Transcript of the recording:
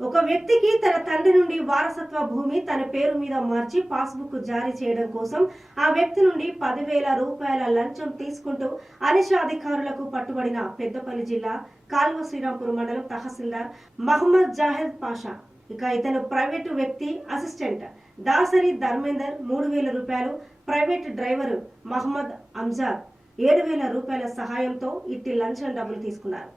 ఒక వ్యక్తికి తన తండ్రి నుండి వారసత్వ భూమి తన పేరు మీద మార్చి పాస్బుక్ జారీ చేయడం కోసం ఆ వ్యక్తి నుండి పదివేల రూపాయల లంచం తీసుకుంటూ అనిష అధికారులకు పట్టుబడిన పెద్దపల్లి జిల్లా కాల్వ శ్రీరాంపూర్ మండలం తహసీల్దార్ మహమ్మద్ జాహెద్ పాషా. ఇక ఇతను ప్రైవేటు వ్యక్తి అసిస్టెంట్ దాసరి ధర్మేందర్ మూడు వేల రూపాయలు ప్రైవేట్ డ్రైవర్ మహమ్మద్ అంజాద్ ఏడు వేల రూపాయల సహాయంతో ఇట్టి లంచం డబ్బులు తీసుకున్నారు.